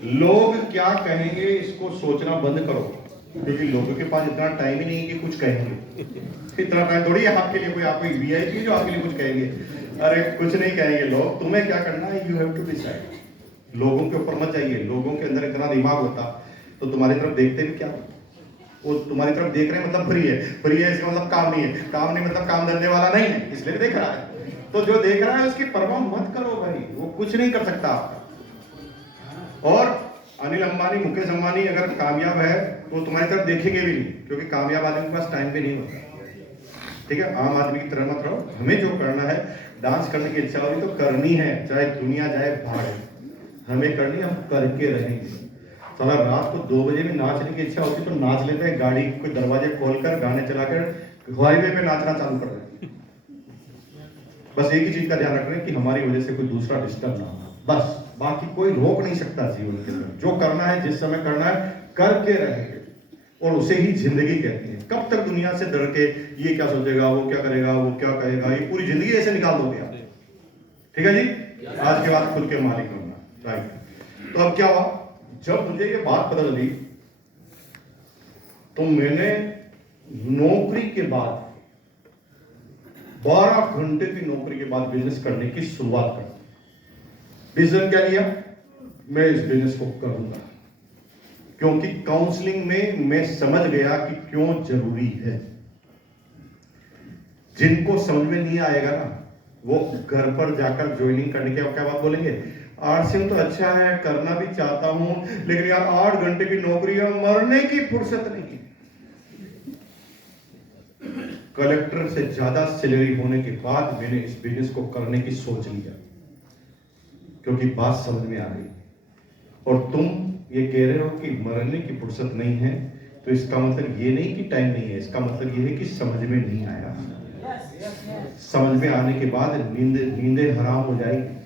लोग क्या कहेंगे इसको सोचना बंद करो, क्योंकि लोगों के पास इतना टाइम ही नहीं है कि कुछ कहेंगे। इतना टाइम थोड़ी है आपके लिए, कोई आपको वीआईपी जो आपके लिए कुछ कहेंगे। अरे कुछ नहीं कहेंगे लोग, तुम्हें क्या करना है, यू हैव टू डिसाइड। लोगों के ऊपर मत जाइए। लोगों के अंदर इतना दिमाग होता तो तुम्हारी तरफ देखते भी क्या, वो तुम्हारी तरफ देख रहे हैं मतलब फ्री है, फ्री है इसका मतलब काम नहीं है, काम नहीं मतलब काम धंधे वाला नहीं है, इसलिए भी देख रहा है। तो जो देख रहा है उसकी परवाह मत करो भाई, वो कुछ नहीं कर सकता आपका। और अनिल अंबानी, मुकेश अंबानी अगर कामयाब है तो तुम्हारी तरफ देखेंगे भी नहीं, क्योंकि कामयाब आदमी के पास टाइम भी नहीं होता। ठीक है, आम आदमी की तरह मत रहो। हमें जो करना है, डांस करने की इच्छा होगी तो करनी है, चाहे दुनिया जाए भाड़, हमें करनी, हम करके रहेंगे। साला रात को 2 बजे में नाचने की इच्छा होती तो नाच लेते हैं, गाड़ी के दरवाजे खोलकर गाने चलाकर हाईवे पे नाचना चालू कर रहे हैं। बस एक ही चीज का ध्यान रख रहे हैं कि हमारी वजह से कोई दूसरा डिस्टर्ब ना हो, बस। बाकी कोई रोक नहीं सकता जीवन के अंदर। जो करना है, जिस समय करना है, करके रहेंगे, और उसे ही जिंदगी कहती है। कब तक दुनिया से डर के ये क्या सोचेगा, वो क्या करेगा, वो क्या कहेगा, ये पूरी जिंदगी ऐसे निकाल दोगे आप। ठीक है जी, आज के बाद खुद के मालिक बनना। राइट। तो अब क्या हुआ, जब मुझे ये बात पता चली तो मैंने नौकरी के बाद 12 घंटे की नौकरी के बाद बिजनेस करने की शुरुआत कर। डिसीजन क्या लिया, मैं इस बिजनेस को करूंगा, क्योंकि काउंसलिंग में मैं समझ गया कि क्यों जरूरी है। जिनको समझ में नहीं आएगा ना, वो घर पर जाकर ज्वाइनिंग करने के क्या बात बोलेंगे, आरसीएम तो अच्छा है, करना भी चाहता हूं, लेकिन यार 8 घंटे की नौकरी है, मरने की फुर्सत नहीं। कलेक्टर से ज्यादा सैलरी होने के बाद मैंने इस बिजनेस को करने की सोच लिया, क्योंकि बात समझ में आ गई। और तुम ये कह रहे हो कि मरने की फुर्सत नहीं है, तो इसका मतलब ये नहीं कि टाइम नहीं है, इसका मतलब ये है कि समझ में नहीं आया। समझ में आने के बाद नींदें हराम हो जाएगी,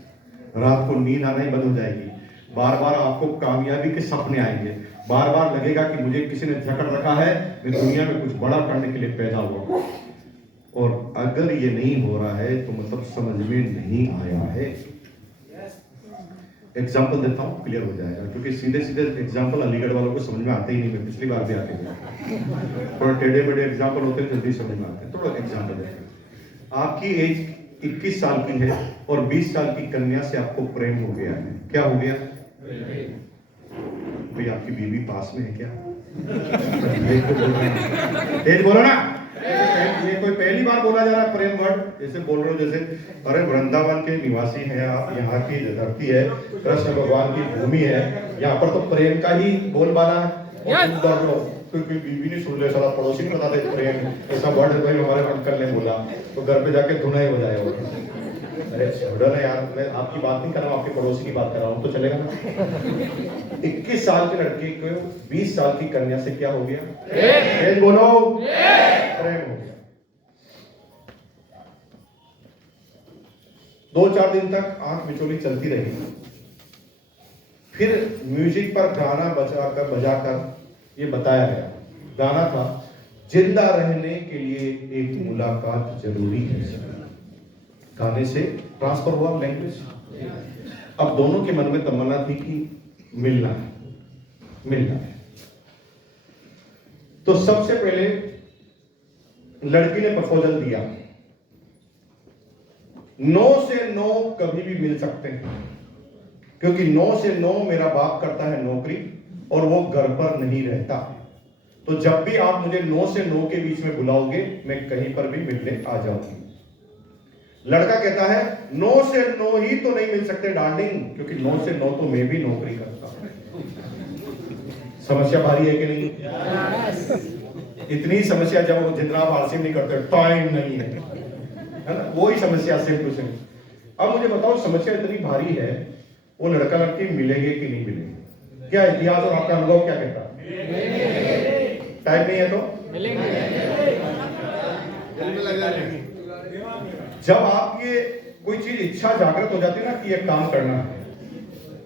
रात को नींद आना ही बंद हो जाएगी, बार बार आपको कामयाबी के सपने आएंगे, बार बार लगेगा कि मुझे किसी ने जकड़ रखा है, मैं दुनिया में कुछ बड़ा करने के लिए पैदा हुआ। और अगर ये नहीं हो रहा है तो मतलब समझ में नहीं आया है। एग्जाम्पल देता हूँ, क्लियर हो जाएगा, क्योंकि सीधे सीधे एग्जाम्पल अलीगढ़ वालों को समझ में आते ही नहीं। मैं पिछली बार भी आके गया, थोड़ा टेढ़े बड़े एग्जाम्पल होते हैं, जल्दी समझ में आते हैं। थोड़ा एग्जाम्पल देते हैं। आपकी एज 21 साल की है और 20 साल की कन्या से आपको प्रेम हो गया है। क्या हो गया भाई, आपकी बीवी पास में है क्या? तेज बोलो ना, ये कोई पहली बार बोला जा रहा है प्रेम वर्ड, जैसे बोल रहे हो जैसे अरे वृंदावन के निवासी हैं आप, यहाँ की धरती है, कृष्ण भगवान की भूमि है, यहाँ पर तो प्रेम का ही बोलबाला है। क्योंकि बीवी नहीं सुन ले, साला पड़ोसी नहीं बताते प्रेम ऐसा वर्ड भाई हमारे अंकल ने बोला, तो घर पे जाके धुना ही हो जाएगा। अरे छोड़ो ना यार, मैं आपकी बात नहीं कर रहा हूँ, आपके पड़ोसी की बात कर रहा हूँ, तो चलेगा ना। 21 साल के लड़के को 20 साल की कन्या से क्या हो गया? बोलो, प्रेम हो गया। 2-4 दिन तक आंख मिचोली चलती रही, फिर म्यूजिक पर गाना बजाकर ये बताया गया, गाना था जिंदा रहने के लिए एक मुलाकात जरूरी है। गाने से ट्रांसफर हुआ लैंग्वेज। अब दोनों के मन में तमन्ना थी कि मिलना है, मिलना है। तो सबसे पहले लड़की ने प्रपोजल दिया, 9 से 9 कभी भी मिल सकते हैं, क्योंकि 9 से 9 मेरा बाप करता है नौकरी और वो घर पर नहीं रहता, तो जब भी आप मुझे 9 से 9 के बीच में बुलाओगे मैं कहीं पर भी मिलने आ जाऊंगी। लड़का कहता है 9 से 9 ही तो नहीं मिल सकते डार्लिंग, क्योंकि 9 से 9 तो मैं भी नौकरी करता हूं। समस्या भारी है कि नहीं? इतनी समस्या जब जितना आप आरसीएम नहीं करते, टाइम नहीं है ना, वही समस्या सेम टू सेम। अब मुझे बताओ, समस्या इतनी भारी है, वो लड़का लड़की मिलेंगे कि नहीं मिलेंगे? क्या इतिहास और आपका अनुभव क्या कहता है? टाइम नहीं है तो मिलेंगे। जब आप ये कोई चीज इच्छा जागृत हो जाती है ना कि ये काम करना है,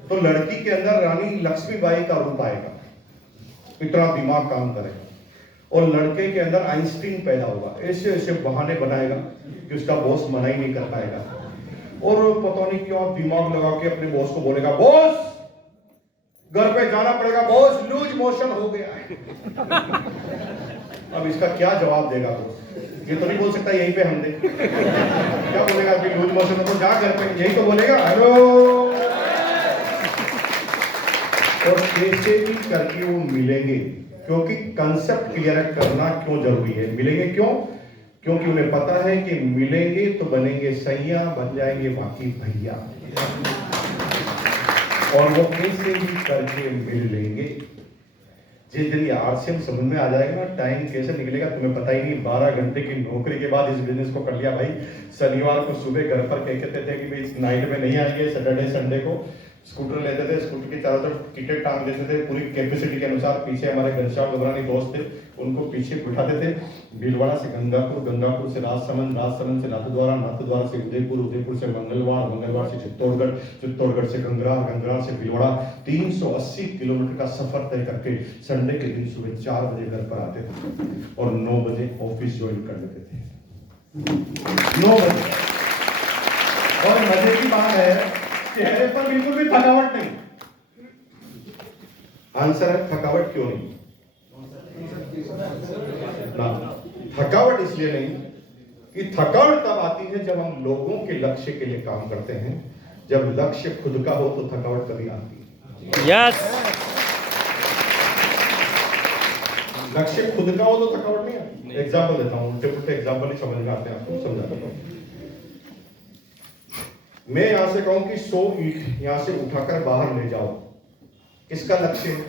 तो लड़की के अंदर रानी लक्ष्मीबाई का रूप आएगा, इतना दिमाग काम करेगा, और लड़के के अंदर आइंस्टीन पैदा होगा, ऐसे ऐसे बहाने बनाएगा कि उसका बॉस मना ही नहीं कर पाएगा, और पता नहीं क्यों दिमाग लगा के अपने बॉस को बोलेगा, बॉस घर पे जाना पड़ेगा, बहुत लूज मोशन हो गया है। अब इसका क्या जवाब देगा वो? ये तो नहीं बोल सकता यहीं पे हम दे। क्या बोलेगा कि लूज मोशन हो तो जा घर पे, यही तो बोलेगा हेलो। और कैसे भी करके वो मिलेंगे, क्योंकि कंसेप्ट क्लियर करना क्यों जरूरी है। मिलेंगे क्यों? क्योंकि उन्हें पता है कि मिलेंगे तो बनेंगे सैया, बन जाएंगे बाकी भैया। और वो कैसे भी करके मिल लेंगे। जिस दिन ये आरसीएम समझ में आ जाएगा ना, टाइम कैसे निकलेगा तुम्हें पता ही नहीं। 12 घंटे की नौकरी के बाद इस बिजनेस को कर लिया भाई। शनिवार को सुबह घर पर कहते थे कि भाई नाइट में नहीं आएंगे, सैटरडे संडे को स्कूटर लेते थे, स्कूटर की चारों तरफ टिकट टांग देते थे पूरी कैपेसिटी के अनुसार। पीछे हमारे घनश्याम गबरानी दोस्त थे, उनको पीछे बिठाते थे। भीलवाड़ा से गंगापुर, गंगापुर से राजसमंद, राजसमंद से नाथद्वारा, नाथद्वारा से उदयपुर, उदयपुर से मंगलवार, मंगलवार से चित्तौड़गढ़, चित्तौड़गढ़ से गंगरार, गंगरार से भीलवाड़ा। 380 किलोमीटर का सफर तय करके संडे के दिन सुबह 4 बजे घर पर आते थे और 9 बजे ऑफिस ज्वाइन कर लेते थे। 9 बजे। और मजे की बात है, चेहरे पर बिल्कुल भी थकावट नहीं। आंसर है थकावट क्यों नहीं ना? थकावट इसलिए नहीं कि थकावट तब आती है जब हम लोगों के लक्ष्य के लिए काम करते हैं। जब लक्ष्य खुद का हो तो थकावट कभी आती है। यस। लक्ष्य खुद का हो तो थकावट नहीं आती। एग्जाम्पल देता हूं, उल्टे पुल्टे एग्जाम्पल ही समझ में आते हैं, आपको समझा देता हूं। मैं यहां से कहूं कि 100 ईंट यहां से उठाकर बाहर ले जाओ, किसका लक्ष्य है?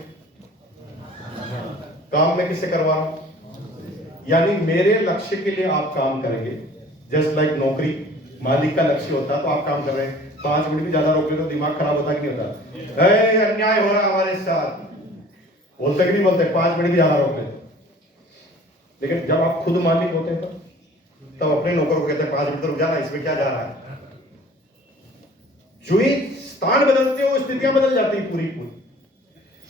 काम में किससे करवा? यानी मेरे लक्ष्य के लिए आप काम करेंगे। जस्ट लाइक नौकरी, मालिक का लक्ष्य होता है तो आप काम कर रहे हैं। 5 मिनट भी ज्यादा रोक ले तो दिमाग खराब होता है कि नहीं होता? अन्याय हो रहा है हमारे साथ, बोलते कि नहीं बोलते? 5 मिनट भी ज्यादा रोक ले। लेकिन जब आप खुद मालिक होते हैं तब अपने नौकर को कहते हैं 5 मिनट रुक जाना, इसमें क्या जा रहा है? जो ही स्थान बदलते हो स्थितियां बदल जाती है पूरी पूरी।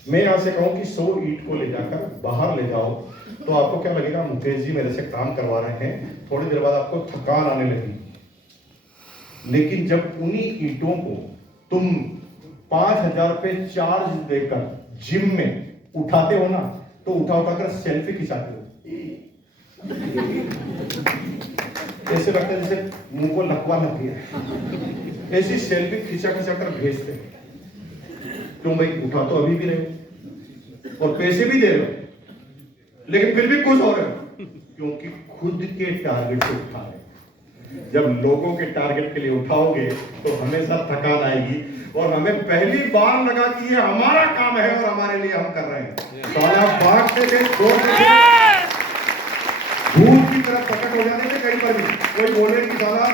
मैं यहां से कहूं कि 100 ईंट को ले जाकर बाहर ले जाओ तो आपको क्या लगेगा? मुकेश जी मेरे से काम करवा रहे हैं, थोड़ी देर बाद आपको थकान आने लगी। लेकिन जब उन्हीं ईंटों को तुम 5000 रुपए चार्ज देकर जिम में उठाते हो ना, तो उठा उठाकर सेल्फी खिंचाते हो। ऐसे लगता है जैसे मुंह को लकवा लग गया। ऐसी सेल्फी खिंचा खिंचा कर भेजते हैं। तुम भाई उठा तो अभी भी रहे हो और पैसे भी दे रहे हो, लेकिन फिर भी खुश हो रहे हो क्योंकि खुद के टारगेट से उठा रहे हो। जब लोगों के टारगेट के लिए उठाओगे तो हमेशा थकान आएगी और हमें पहली बार लगा कि ये हमारा काम है और हमारे लिए हम कर रहे हैं। साला भागते थे, दौड़ते थे, भूत की तरह प्रकट हो जाते थे। कहीं पर भी कोई बोले कि साला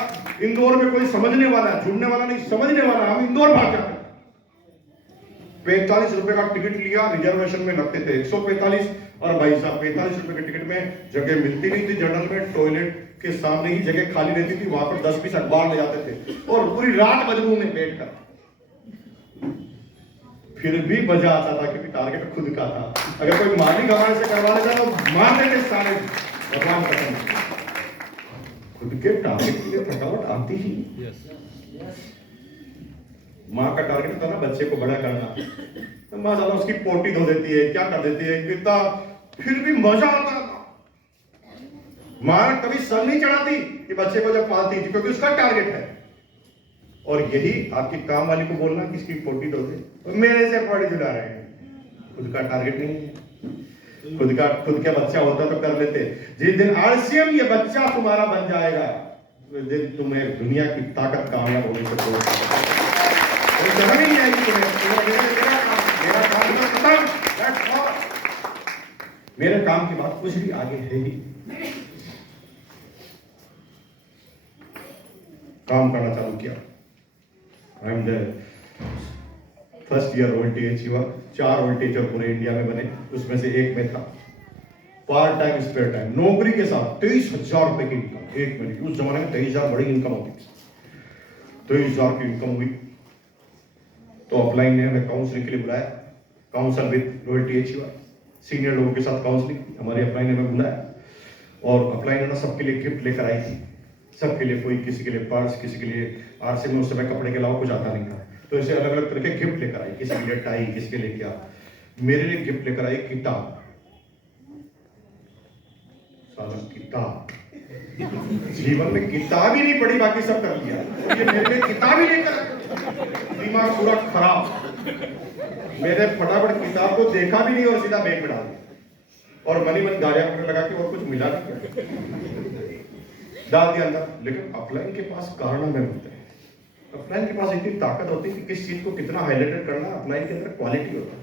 इंदौर में कोई समझने वाला, जुड़ने वाला नहीं, समझने वाला, हम इंदौर भाग जाते। 45 रुपए का टिकट लिया, रिजर्वेशन में लगते थे 145। और भाई साहब 45 रुपए के टिकट में जगह मिलती नहीं थी जनरल में, टॉयलेट के सामने ही जगह खाली रहती थी, वहां पर 10-20 अखबार ले जाते थे और पूरी रात बदबू में बैठकर। फिर भी मजा आता था क्योंकि टारगेट खुद का था। अगर कोई मालिक हमारे से करवा लेता तो मारते थे सारे, भगवान कसम। खुद के टारगेट के लिए थकावट आती ही। माँ का टारगेट था ना बच्चे को बड़ा करना, तो माँ साला उसकी पोटी धो देती है, क्या कर देती है कितना, फिर भी मजा आता था। माँ कभी सर नहीं चढ़ाती कि बच्चे को जब पालती थी, क्योंकि उसका टारगेट है। और यही आपकी काम वाली को बोलना कि इसकी पोटी धो दे, तो मेरे से पॉटी धुला रहे हैं। खुद का टारगेट नहीं है। खुद का बच्चा होता तो कर लेते। जिस दिन आरसीएम ये बच्चा तुम्हारा बन जाएगा, उस दिन तुम्हें दुनिया की ताकत कामयाब होने से समझ नहीं आएगी तुम्हें। मेरे काम की बात कुछ भी आगे है ही। काम करना चालू किया। I am the first year VoLTE achiever. 4 वोल्टेजर पूरे इंडिया में बने, उसमें से एक में था। पार्ट टाइम स्पेयर टाइम नौकरी के साथ 23,000 रुपए की इनकम एक महीने की। उस जमाने में 23,000 बड़ी इनकम होती थी। 23,000 की इनकम हुई तो अपलाइन ने हमें काउंसलिंग के लिए बुलाया। Counsel with royalty achiever, senior लोगों के साथ काउंसलिंग। हमारी अपलाइन ने हमें बुलाया और अपलाइन ने सबके लिए गिफ्ट लेकर आई थी। सबके लिए, कोई किसी के लिए पर्स, किसी के लिए आरसी में उस समय कपड़े के अलावा कुछ आता नहीं था। तो ऐसे अलग अलग तरह के गिफ्ट लेकर आई, किसी के लिए टाई, किसके लिए क्या। मेरे लिए गिफ्ट लेकर आई किताब। साला किताब, जीवन में किताब ही नहीं पढ़ी, बाकी सब कर लिया। ये मेरे लिए किताब ही लेकर, दिमाग पूरा खराब। मैंने फटाफट किताब को देखा भी नहीं और सीधा बैग में डाल दिया और मनी मन गालियां पकड़ लगा के और कुछ मिला नहीं, डाल दिया अंदर। लेकिन ऑफलाइन के पास कारनामे होते हैं, ऑफलाइन के पास इतनी ताकत होती है कि किस चीज को कितना हाईलाइटेड करना, ऑफलाइन के अंदर क्वालिटी होता है।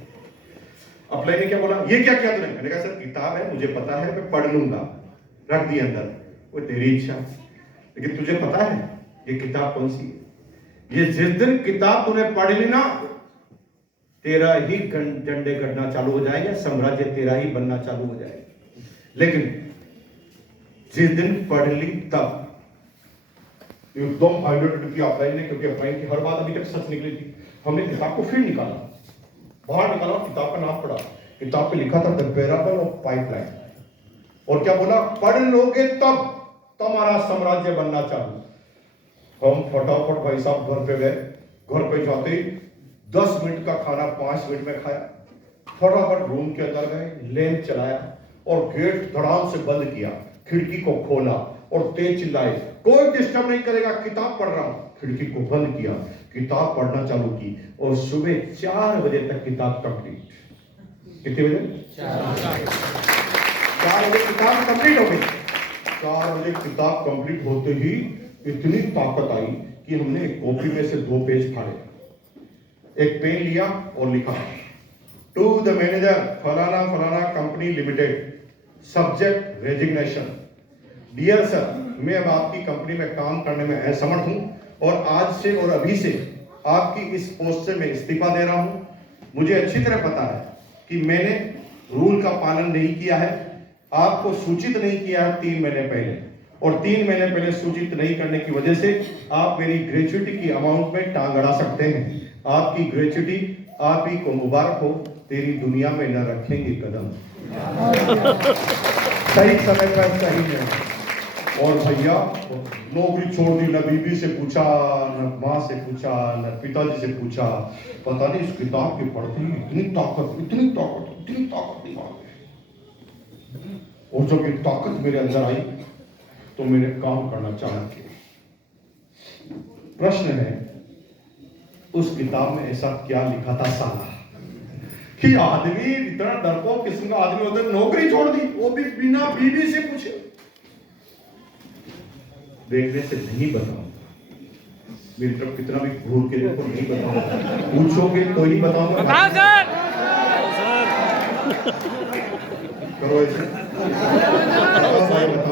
ऑफलाइन ने क्या बोला, ये क्या किया तूने? मैंने कहा सर किताब है, मुझे पता है, मैं पढ़ लूंगा, रख दिया अंदर। वो तेरी इच्छा, लेकिन तुझे पता है ये किताब कौन सी है? ये जिस दिन किताब तूने पढ़ ली ना, तेरा ही झंडे गढ़ना चालू हो जाएगा, साम्राज्य तेरा ही बनना चालू हो जाएगा। लेकिन जिस दिन पढ़ ली तब एकदम हाईलाइटेड किया ऑफलाइन ने, क्योंकि ऑफलाइन की हर बात अभी तक सच निकली थी। हमने किताब को फिर निकाला, बाहर निकाला, किताब का नाम पढ़ा। किताब पे लिखा था द पैराबल ऑफ पाइपलाइन, और क्या बोला, पढ़ लोगे तब तुम्हारा साम्राज्य बनना चालू। हम फटाफट भाई साहब घर पे गए, घर पे जाते ही 10 मिनट का खाना 5 मिनट में खाया, फटाफट रूम के अंदर गए, लैंप चलाया और गेट धड़ाम से बंद किया, खिड़की को खोला और तेज चिल्लाए, कोई डिस्टर्ब नहीं करेगा, किताब पढ़ रहा हूं। खिड़की को बंद किया, किताब पढ़ना चालू की और सुबह 4 बजे तक किताब कंप्लीट। कितने बजे? 4 बजे किताब कंप्लीट हो गई। 4 बजे किताब कंप्लीट होते ही इतनी ताकत आई कि हमने एक कॉपी में से 2 पेज फाड़े, एक पेन लिया और लिखा, टू द मैनेजर फलाना फलाना company limited, subject resignation. Dear sir, मैं अब आपकी कंपनी में काम करने में असमर्थ हूं और आज से और अभी से आपकी इस पोस्ट से मैं इस्तीफा दे रहा हूं। मुझे अच्छी तरह पता है कि मैंने रूल का पालन नहीं किया है, आपको सूचित नहीं किया है 3 महीने पहले, और 3 महीने पहले सूचित नहीं करने की वजह से आप मेरी ग्रेच्युटी की अमाउंट में टांग अड़ा सकते हैं। आपकी ग्रेच्युटी आप ही को मुबारक हो, तेरी दुनिया में न रखेंगे कदम। सही समय पर सही है। और भैया नौकरी छोड़ दी, न बीबी से पूछा, न माँ से पूछा, न पिताजी से पूछा। पता नहीं इस किताब के पढ़ते ही इतनी ताकत दिमाग में। और जब ये ताकत मेरे अंदर आई तो मैंने काम करना चाहा किया। प्रश्न है, उस किताब में ऐसा क्या लिखा था साला कि आदमी इतना डरपोक किस्म का आदमी होता है, नौकरी छोड़ दी, वो भी बिना बीबी से पूछे। देखने से नहीं बताऊंगा, मेरी तरफ कितना भी घूर के देखो नहीं बताऊंगा, पूछोगे तो ही बताऊंगा। करो ऐसे, बताओ भाई बताओ,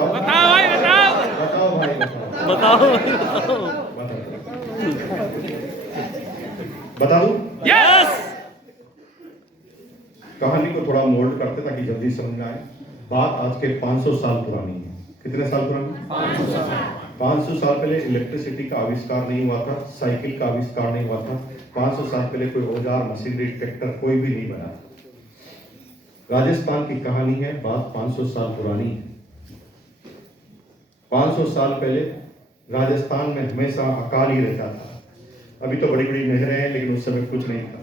बता दूं? यस। कहानी को थोड़ा मोल्ड करते ताकि जल्दी समझ में आए। बात आज के 500 साल पुरानी है। कितने साल पुरानी? 500 साल पहले इलेक्ट्रिसिटी का आविष्कार नहीं हुआ था, साइकिल का आविष्कार नहीं हुआ था। 500 साल पहले कोई औजार, मशीनरी, ट्रैक्टर कोई भी नहीं बना। राजस्थान की कहानी है, बात 500 साल पुरानी है। 500 साल पहले राजस्थान में हमेशा अकाल ही रहता था। अभी तो बड़ी बड़ी नहरें हैं, लेकिन उस समय कुछ नहीं था।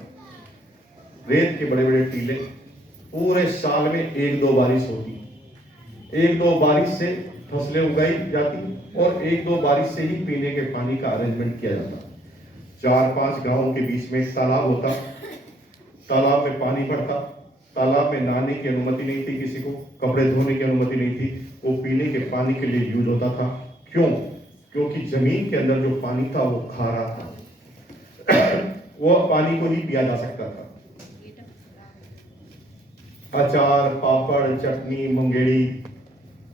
रेत के बड़े बड़े टीले, पूरे साल में 1-2 बारिश होती, 1-2 बारिश से फसलें उगाई जाती और 1-2 बारिश से ही पीने के पानी का अरेंजमेंट किया जाता। 4-5 गांवों के बीच में एक तालाब होता, तालाब में पानी पड़ता, तालाब में नहाने की अनुमति नहीं थी किसी को, कपड़े धोने की अनुमति नहीं थी, वो पीने के पानी के लिए यूज होता था। क्यों? क्योंकि जमीन के अंदर जो पानी था वो खारा था, वो पानी को ही पिया जा सकता था। अचार, पापड़, चटनी, मुंगेरी,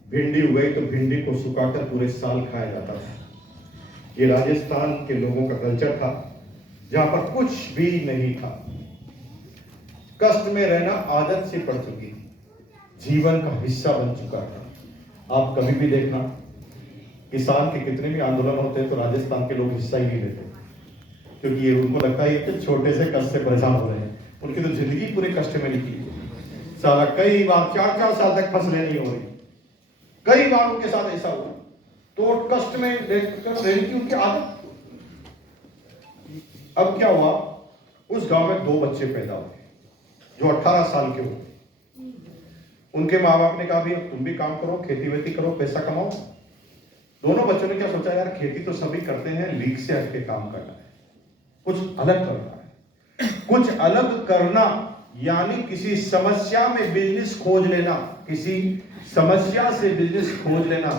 भिंडी उगाई तो भिंडी को सुखाकर पूरे साल खाया जाता था। ये राजस्थान के लोगों का कल्चर था, जहां पर कुछ भी नहीं था। कष्ट में रहना आदत से पड़ चुकी, जीवन का हिस्सा बन चुका था। आप कभी भी देखना, किसान के कितने भी आंदोलन होते हैं तो राजस्थान के लोग हिस्सा ही नहीं लेते, क्योंकि ये उनको लगता है कि छोटे से कष्ट से परेशान हो रहे हैं। उनकी तो जिंदगी पूरे कष्ट में निकली। साला कई बार 4-4 साल तक फसलें नहीं हो रही, कई बार उनके साथ ऐसा हुआ, तो कष्ट में देखकर रहने की उनकी आदत। अब क्या हुआ, उस गांव में 2 बच्चे पैदा हुए जो 18 साल के हुए। उनके माँ बाप ने कहा, भाई तुम भी काम करो, खेती वेती करो, पैसा कमाओ। दोनों बच्चों ने क्या सोचा, यार खेती तो सभी करते हैं, लीक से हट के काम करना है, कुछ अलग करना है। कुछ अलग करना यानी किसी समस्या में बिजनेस खोज लेना, किसी समस्या से बिजनेस खोज लेना,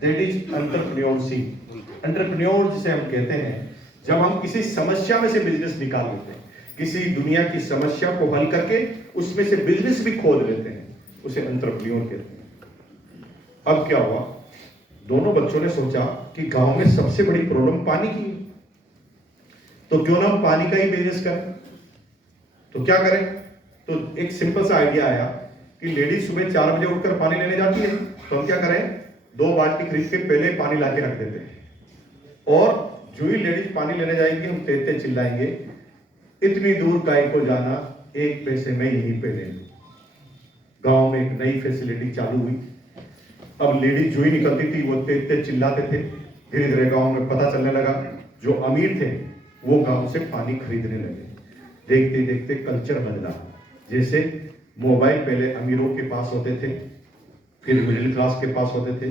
दैट इज एंटरप्रेन्योरशिप। एंटरप्रेन्योर जिसे हम कहते हैं, जब हम किसी समस्या में से बिजनेस निकाल लेते हैं, किसी दुनिया की समस्या को हल करके उसमें से बिजनेस भी खोज लेते हैं, उसे एंटरप्रेन्योर कहते हैं। अब क्या हुआ, दोनों बच्चों ने सोचा कि गांव में सबसे बड़ी प्रॉब्लम पानी की है, तो क्यों ना हम पानी का ही बिजनेस करें। तो क्या करें, तो एक सिंपल सा आइडिया आया कि लेडीज सुबह 4 बजे उठकर पानी लेने जाती है, तो हम क्या करें, 2 बाल्टी खरीद के पहले पानी लाके रख देते हैं, और जो ही लेडीज पानी लेने जाएंगे हम तेज चिल्लाएंगे, इतनी दूर गाय को जाना, 1 पैसे में यहीं पे ले लो। गांव में एक नई फैसिलिटी चालू हुई। अब लेडीज जो ही निकलती थी वो तेज चिल्लाते थे। धीरे धीरे गांव में पता चलने लगा, जो अमीर थे वो गांव से पानी खरीदने लगे। देखते देखते कल्चर बदला। जैसे मोबाइल पहले अमीरों के पास होते थे, फिर मिडिल क्लास के पास होते थे,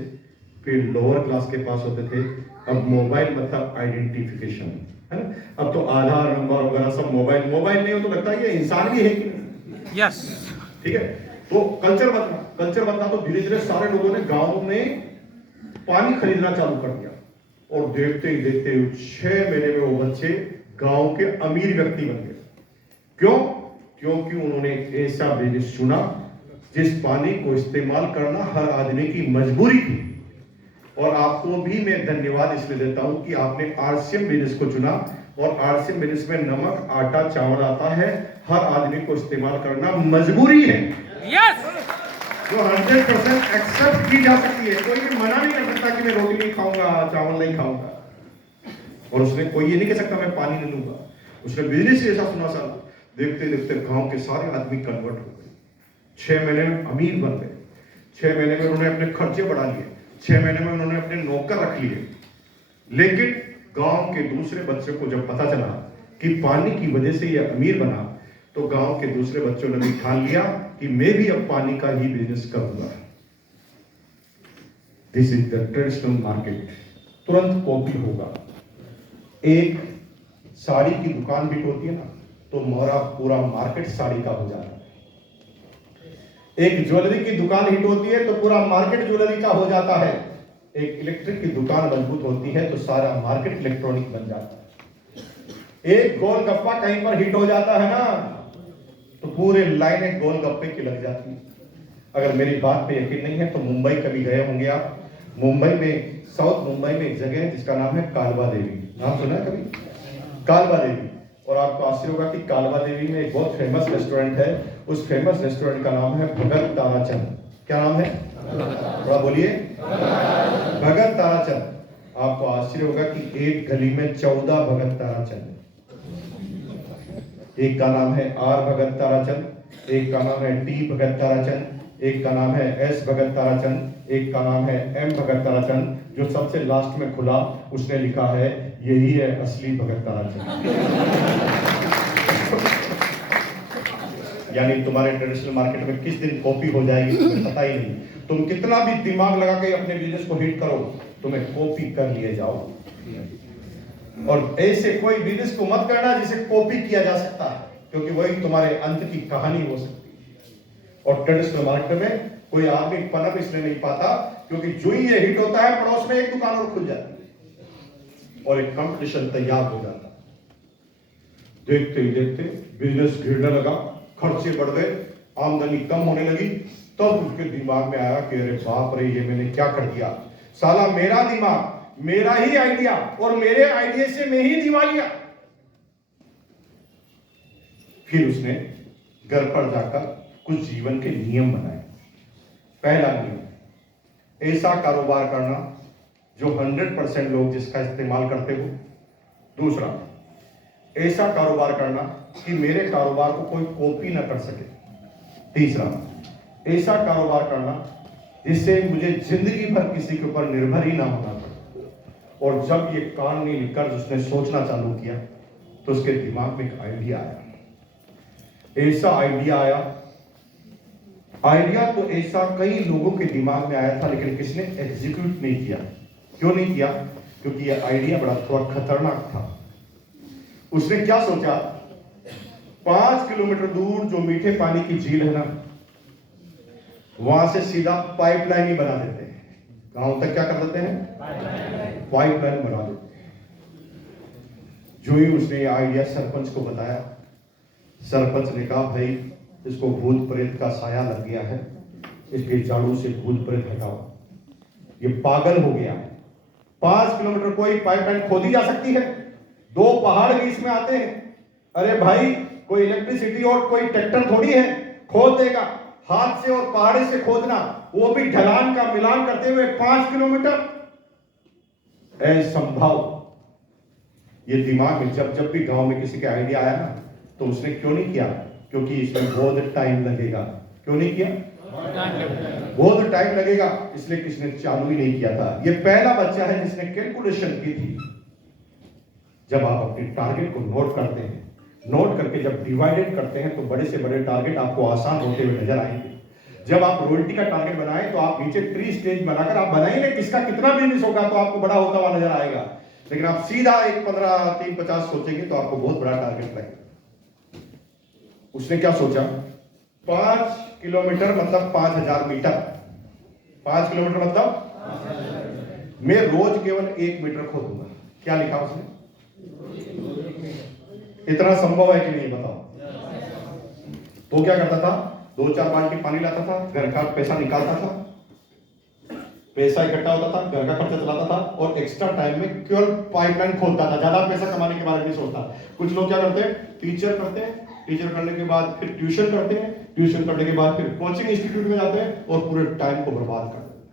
फिर लोअर क्लास के पास होते थे। अब मोबाइल मतलब आइडेंटिफिकेशन है ना। अब तो आधार नंबर वगैरह सब मोबाइल नहीं हो तो लगता है ये इंसान भी है कि नहीं। यस, ठीक है, तो कल्चर बदला तो धीरे धीरे सारे लोगों ने गांव में पानी खरीदना चालू कर दिया, और देखते ही देखते 6 महीने में वो बच्चे गांव के अमीर व्यक्ति बन गए। क्यों? क्योंकि उन्होंने ऐसा बिजनेस चुना जिस पानी को इस्तेमाल करना हर आदमी की मजबूरी थी। और आपको भी मैं धन्यवाद इसलिए देता हूं कि आपने आरसीएम बिजनेस को चुना, और आरसीएम बिजनेस में नमक, आटा, चावल आता है, हर आदमी को इस्तेमाल करना मजबूरी है। यस, जो 100% एक्सेप्ट की जा सकती है। कोई भी मना नहीं कर सकता कि मैं रोटी नहीं खाऊंगा, चावल नहीं खाऊंगा, और उसने कोई ये नहीं कह सकता मैं पानी नहीं लूंगा। उसने बिजनेस ही ऐसा सुना साल, देखते देखते गांव के सारे आदमी कन्वर्ट हो गए। 6 महीने में अमीर बन गए। 6 महीने में उन्होंने अपने खर्चे बढ़ा लिए। 6 महीने में उन्होंने अपने नौकर रख लिए। लेकिन गांव के दूसरे बच्चे को जब पता चला कि पानी की वजह से ये अमीर बना, तो गांव के दूसरे बच्चों ने भी ठान लिया कि मैं भी अब पानी का ही बिजनेस करूंगा। This is the traditional market. तुरंत कॉपी होगा। एक साड़ी की दुकान भी होती है ना, तो हमारा पूरा मार्केट साड़ी का हो जाता है। एक ज्वेलरी की दुकान हिट होती है तो पूरा मार्केट ज्वेलरी का हो जाता है। एक इलेक्ट्रिक की दुकान मजबूत होती है तो सारा मार्केट इलेक्ट्रॉनिक बन जाता है। एक गोलगप्पा कहीं पर हिट हो जाता है ना, तो पूरे लाइन एक गोलगप्पे की लग जाती है। अगर मेरी बात पे यकीन नहीं है तो मुंबई कभी गए होंगे आप। मुंबई में, साउथ मुंबई में एक जगह है जिसका नाम है कालवा देवी। नाम सुना है कभी? कालवा देवी। और आपको आश्चर्य होगा कि कालवा देवी में एक बहुत फेमस रेस्टोरेंट है। उस फेमस रेस्टोरेंट का नाम है भगत ताराचंद। क्या नाम है? थोड़ा बोलिए। भगत ताराचंद। आपको आश्चर्य होगा कि एक गली में 14 भगत ताराचंद। एक का नाम है आर भगत ताराचंद, एक का नाम है टी भगत ताराचंद, एक का नाम है एस भगत ताराचंद, एक का नाम है एम भगत ताराचंद। जो सबसे लास्ट में खुला उसने लिखा है यही है असली भगत ताराचंद। यानी तुम्हारे ट्रेडिशनल मार्केट में किस दिन कॉपी हो जाएगी तुम्हें पता ही नहीं। तुम कितना भी दिमाग लगा के अपने बिजनेस को हिट करो, तुम्हें कॉपी कर लिए जाओ। और ऐसे कोई बिजनेस को मत करना जिसे कॉपी किया जा सकता है, क्योंकि वही तुम्हारे अंत की कहानी हो सकती है। और ट्रेडिशनल मार्केट में कोई आदमी पनप इसलिए नहीं पाता क्योंकि जो ही ये हिट होता है पड़ोस में एक दुकान और खुल जाती है और एक कंपटीशन तैयार हो जाता है। देखते ही देखते बिजनेस गिरने लगा, खर्चे बढ़ गए, आमदनी कम होने लगी। तब उसके दिमाग में आया कि अरे बाप रे, ये मैंने क्या कर दिया। साला मेरा दिमाग, मेरा ही आइडिया, और मेरे आइडिया से मैं ही दिवालिया। फिर उसने घर पर जाकर कुछ जीवन के नियम बनाए। पहला नियम, ऐसा कारोबार करना जो 100% लोग जिसका इस्तेमाल करते हो। दूसरा, ऐसा कारोबार करना कि मेरे कारोबार को कोई कॉपी ना कर सके। तीसरा, ऐसा कारोबार करना जिससे मुझे जिंदगी भर किसी के ऊपर निर्भर ही ना होना पड़े। और जब ये कहानी लिखकर उसने सोचना चालू किया तो उसके दिमाग में एक आइडिया आया। ऐसा आइडिया तो ऐसा कई लोगों के दिमाग में आया था, लेकिन किसने एग्जीक्यूट नहीं किया। क्यों नहीं किया? क्योंकि यह आइडिया बड़ा थोड़ा खतरनाक था। उसने क्या सोचा, 5 किलोमीटर दूर जो मीठे पानी की झील है ना, वहां से सीधा पाइपलाइन ही बना देते हैं। गांव तक क्या कर देते हैं? पाइपलाइन बना देते हैं। जो ही उसने ये आइडिया सरपंच को बताया, सरपंच ने कहा, भाई इसको भूत प्रेत का साया लग गया है, इसके झाड़ू से भूत प्रेत हटाओ, ये पागल हो गया है। 5 किलोमीटर कोई पाइपलाइन खोदी जा सकती है? 2 पहाड़ बीच में आते हैं। अरे भाई, कोई इलेक्ट्रिसिटी और कोई ट्रैक्टर थोड़ी है खोद देगा। हाथ से और पहाड़ी से खोदना, वो भी ढलान का मिलान करते हुए 5 किलोमीटर, असंभव। ये दिमाग में जब भी गांव में किसी के आइडिया आया ना, तो उसने क्यों नहीं किया? क्योंकि इसमें बहुत टाइम लगेगा। क्यों नहीं किया? बहुत टाइम लगेगा, इसलिए किसने चालू ही नहीं किया था। ये पहला बच्चा है जिसने कैलकुलेशन की थी। जब आप अपने टारगेट को नोट करते हैं, नोट करके जब डिवाइडेड करते हैं, तो बड़े से बड़े टारगेट आपको आसान होते हुए नजर आएंगे। जब आप रॉयल्टी का टारगेट बनाएं, तो आप नीचे 3 स्टेज बनाकर आप बनाएंगे किसका कितना बिजनेस होगा, तो आपको बड़ा होता हुआ नजर आएगा। लेकिन आप सीधा 1, 15, 3, 50 सोचेंगे तो आपको बहुत बड़ा टारगेट लगेगा। उसने क्या सोचा, 5 किलोमीटर मतलब 5000 मीटर। 5 किलोमीटर मतलब मैं रोज केवल 1 मीटर खोदूंगा। क्या लिखा उसने? इतना संभव है कि नहीं बताओ? तो क्या करता था, 2-4 बाल्टी पानी लाता था, घर का पैसा निकालता था, पैसा इकट्ठा होता था, घर का खर्चा चलाता था, और एक्स्ट्रा टाइम में केवल पाइपलाइन खोदता था। ज्यादा पैसा कमाने के बारे में नहीं सोचता। कुछ लोग क्या करते हैं, टीचर करते हैं, टीचर करने के बाद फिर ट्यूशन करते हैं, ट्यूशन करने के बाद फिर कोचिंग इंस्टीट्यूट में जाते हैं और पूरे टाइम को बर्बाद कर देते हैं।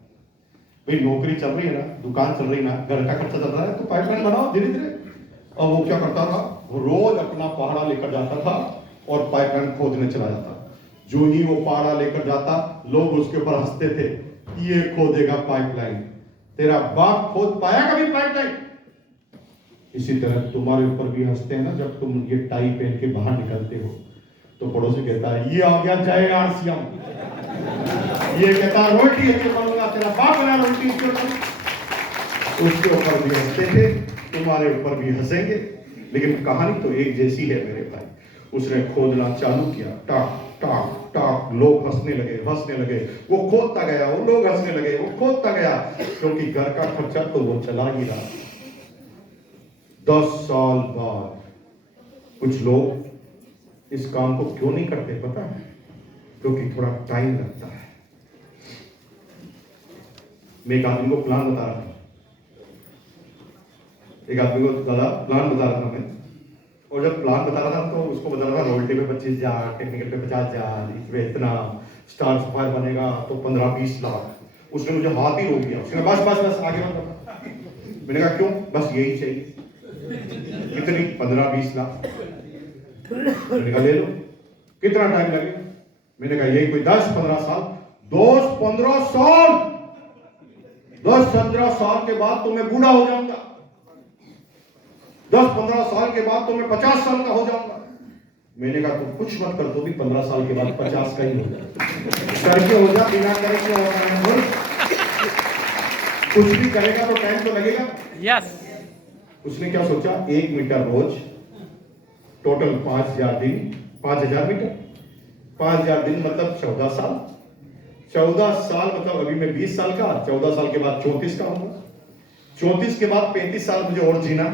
भाई नौकरी चल रही है ना, दुकान चल रही है ना, घर का खर्चा चल रहा है, तो पाइपलाइन बनाओ धीरे धीरे। और वो क्या करता था, रोज अपना पहाड़ा लेकर जाता था और पाइपलाइन खोदने चला जाता। जो ही वो पहाड़ा लेकर जाता, लोग उसके ऊपर हंसते थे, ये खोदेगा पाइपलाइन, तेरा बाप खोद पाया कभी पाइपलाइन? इसी तरह तुम्हारे ऊपर भी हंसते हैं ना, जब तुम ये टाई पहन के बाहर निकलते हो, तो पड़ोसी कहता है, ये आ गया जय आरसीएम। ये कहता रोटी है करूंगा, तेरा बाप बना रोटी। उसके ऊपर भी हंसते थे, तुम्हारे ऊपर भी हंसेंगे। लेकिन कहानी तो एक जैसी है मेरे भाई। उसने खोदना चालू किया, टाक टाक टाक, लोग हंसने लगे। वो खोदता गया, वो लोग हंसने लगे, वो खोदता गया, क्योंकि घर का खर्चा तो वो चला ही रहा। 10 साल बाद कुछ लोग इस काम को क्यों नहीं करते पता है? क्योंकि थोड़ा टाइम लगता है। मैं एक आदमी को प्लान बता रहा था, मैं, और जब प्लान बता रहा था तो उसको बता रहा था रॉयल्टी पे 25,000, टेक्निकल पे 50,000, इसमें इतना, स्टार सफायर बनेगा तो 15-20 लाख। उसने मुझे हाथ ही रोक दिया। उसने बस आगे मत बता। मैंने कहा क्यों? बस यही चाहिए। कितनी? 15-20 लाख। मैंने कहा ले लो। कितना टाइम लगेगा? मैंने कहा यही कोई 10-15 साल। 10-15 साल? 10-15 साल के बाद तो मैं बूढ़ा हो जाऊंगा। 10-15 साल के बाद तो मैं 50 साल का हो जाऊंगा। मैंने कहा तुम कुछ मत कर, तो भी 15 साल के बाद 50 का ही हो जाए। करके हो जा, बिना करे क्या होता है? कुछ भी करेगा तो टाइम तो लगेगा। यस। उसने क्या सोचा, 1 मीटर रोज, टोटल 5000 दिन, 5000 मीटर, 5000 दिन मतलब 14 साल। 14 साल मतलब अभी मैं 20 साल का, 14 साल के बाद 34 का होगा। 34 के बाद 35 साल मुझे और जीना,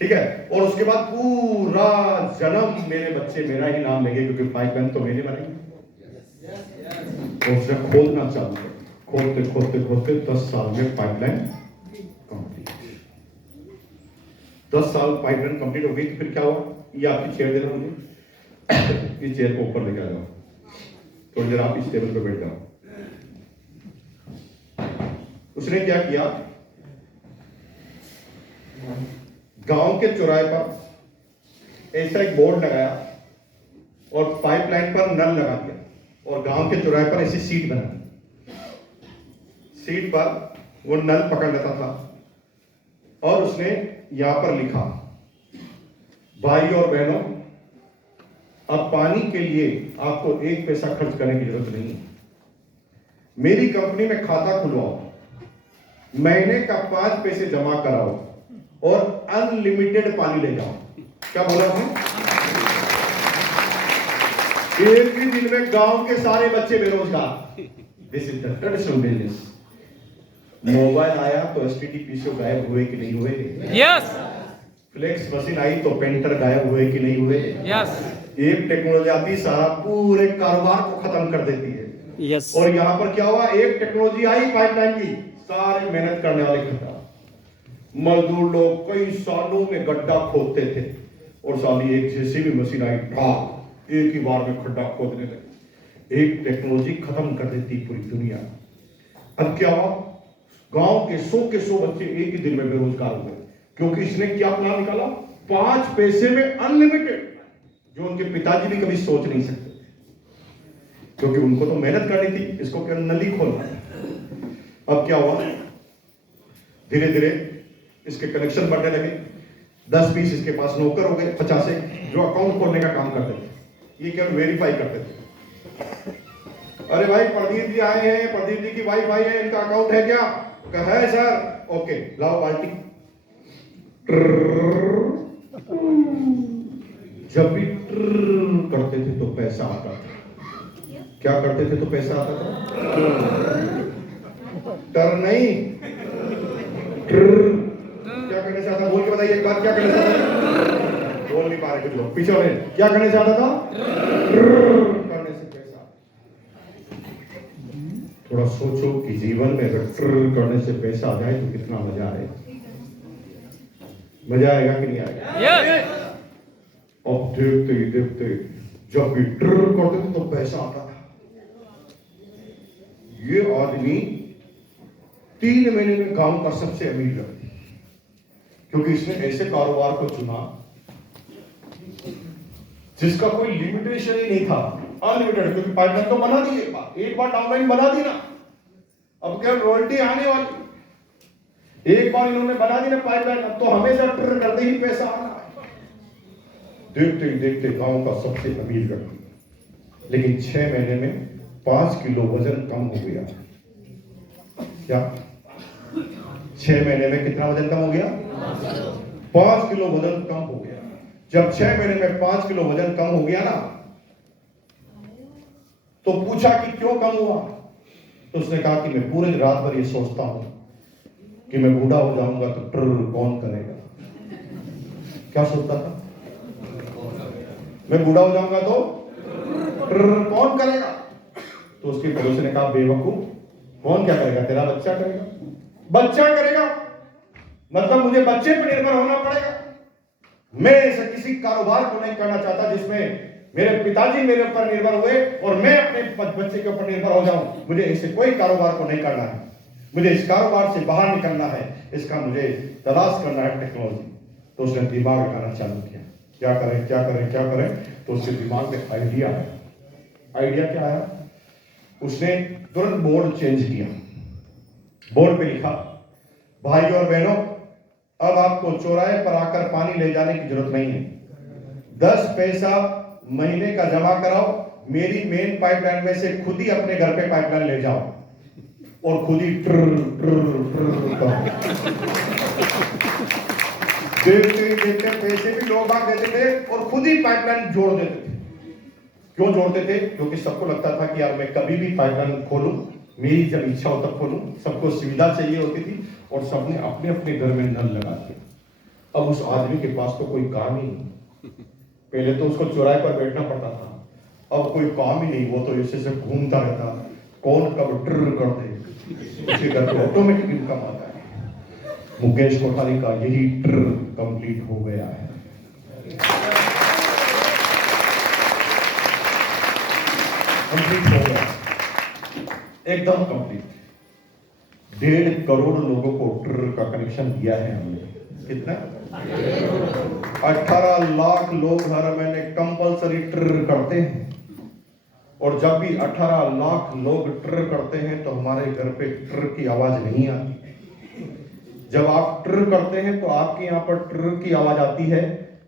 ठीक है? और उसके बाद पूरा जन्म मेरे बच्चे मेरा ही नाम लेंगे, क्योंकि पाइपलाइन तो मैंने बनाई। तो उसने खोदना चालू किया, खोदते 10 साल में पाइपलाइन कंप्लीट। 10 साल पाइपलाइन कंप्लीट हो गई। तो फिर क्या हुआ? ये आपकी चेयर देना मुझे, इस चेयर को ऊपर लेकर आ जाओ, थोड़ी देर आप इस टेबल पे बैठ जाओ। उसने क्या किया, गांव के चौराहे पर ऐसा एक बोर्ड लगाया और पाइपलाइन पर नल लगा दिया, और गांव के चौराहे पर ऐसी सीट बना दी। सीट पर वो नल पकड़ लेता था, और उसने यहां पर लिखा भाई और बहनों, अब पानी के लिए आपको एक पैसा खर्च करने की जरूरत नहीं है। मेरी कंपनी में खाता खुलवाओ, महीने का 5 पैसे जमा कराओ और अनलिमिटेड पानी ले जाओ। क्या बोला हूं? एक ही दिन में गांव के सारे बच्चे बेरोजगार। This is the traditional business. Mobile आया तो एसटीडी पीसीओ गायब हुए कि नहीं हुए? यस फ्लेक्स मशीन आई तो पेंटर गायब हुए कि नहीं हुए? यस एक टेक्नोलॉजी आती सारा पूरे कारोबार को खत्म कर देती है। यस और यहां पर क्या हुआ? एक टेक्नोलॉजी आई पाइपलाइन की, सारी मेहनत करने वाले खत्म। मजदूर लोग कई सालों में गड्ढा खोदते थे और साली एक जेसीबी मशीन आई, ढाक एक ही बार में खड्डा खोदने लगे। एक टेक्नोलॉजी खत्म कर देती पूरी दुनिया। अब क्या हुआ? गांव के 100 बच्चे एक ही दिन में बेरोजगार हो गए, क्योंकि इसने क्या प्लान निकाला? 5 पैसे में अनलिमिटेड, जो उनके पिताजी भी कभी सोच नहीं सकते, क्योंकि उनको तो मेहनत करनी थी, इसको क्या नली खोलना है। अब क्या हुआ? धीरे धीरे इसके कनेक्शन बढ़ने लगे। 10-20 इसके पास नौकर हो गए, 50 जो अकाउंट खोलने का काम करते थे। ये क्या वेरीफाई करते थे। अरे भाई प्रदीप जी आए हैं, प्रदीप जी की वाइफ आई है, इनका अकाउंट है क्या? है सर। ओके लाओ बाल्टी। जब भी करते थे तो पैसा आता था। क्या करते थे तो पैसा आता था? टर नहीं, क्या करने से आता? बोल के बताइए एक बार, क्या करने से आता? बोल नहीं पा रहे कुछ लोग पीछे वाले। क्या करने से आता था? करने से पैसा। थोड़ा सोचो कि जीवन में अगर करने से पैसा आ जाए तो कितना मजा आएगा। मजा आएगा कि नहीं आएगा? अब देखते ही देखते जब भी करते थे तो पैसा आता था। ये आदमी 3 महीने में गांव का सबसे अमीर व्यक्ति, क्योंकि इसने ऐसे कारोबार को चुना जिसका कोई लिमिटेशन ही नहीं था, अनलिमिटेड। क्योंकि पाइपलाइन तो बना दी, एक बार डाउनलाइन बना दी ना, अब क्या रॉयल्टी आने वाली। एक बार इन्होंने बना दी ना पाइपलाइन, अब तो हमेशा करते ही पैसा आना है। देखते ही देखते गांव का सबसे अमीर व्यक्ति, लेकिन 6 महीने में 5 किलो वजन कम हो गया। क्या 6 महीने में कितना वजन कम हो गया? 5 किलो वजन कम हो गया। जब 6 महीने में 5 किलो वजन कम हो गया ना, तो पूछा कि क्यों कम हुआ? तो उसने कहा कि मैं पूरे रात भर ये सोचता हूं कि मैं बूढ़ा हो जाऊंगा तो कौन करेगा। क्या सोचता था? मैं बूढ़ा हो जाऊंगा तो कौन करेगा? तो उसके पड़ोसी ने कहा, बेवकूफ, कौन क्या करेगा? तेरा बच्चा करेगा। बच्चा करेगा मतलब मुझे बच्चे पर निर्भर होना पड़ेगा। मैं ऐसे किसी कारोबार को नहीं करना चाहता जिसमें मेरे पिताजी मेरे ऊपर निर्भर हुए और मैं अपने बच्चे के ऊपर निर्भर हो जाऊं। मुझे ऐसे कोई कारोबार को नहीं करना है। मुझे इस कारोबार से बाहर निकलना है। इसका मुझे तलाश करना है टेक्नोलॉजी। तो उसने दिमाग लगाना चालू किया, क्या करें क्या करें क्या करें। तो उसके दिमाग में आइडिया आया। आइडिया क्या आया? उसने तुरंत बोर्ड चेंज किया। बोर्ड पे लिखा, भाई और बहनों, अब आपको चौराहे पर आकर पानी ले जाने की जरूरत नहीं है। 10 पैसा महीने का जमा कराओ, मेरी मेन पाइपलाइन में से खुद ही अपने घर पे पाइपलाइन ले जाओ और खुद ही देखते पैसे भी लोग भाग देते थे और खुद ही पाइपलाइन जोड़ देते थे। क्यों जोड़ते थे? क्योंकि सबको लगता था कि यार मैं कभी भी पाइपलाइन खोलूं, मेरी जब इच्छा हो तब खोलूं। सबको सुविधा चाहिए होती थी और सबने अपने अपने घर में नल लगा दिया। अब उस आदमी के पास तो कोई काम ही नहीं। पहले तो उसको चौराहे पर बैठना पड़ता था, अब कोई काम ही नहीं। वो तो ऐसे से घूमता रहता, कौन कब ट्र कर दे, उसके घर पे ऑटोमेटिक इनकम आता है। मुकेश कोठारी का यही ट्र कंप्लीट हो गया है। कंप्लीट हो गया, एकदम कंप्लीट। 1.5 करोड़ लोगों को ट्र का कनेक्शन दिया है हमने। कितना? 18 लाख लोग हर महीने कंपलसरी ट्र करते हैं। और जब भी 18 लाख लोग ट्र करते हैं तो हमारे घर पे ट्र की आवाज नहीं आती। जब आप ट्र करते हैं तो आपके यहाँ पर ट्र की आवाज आती है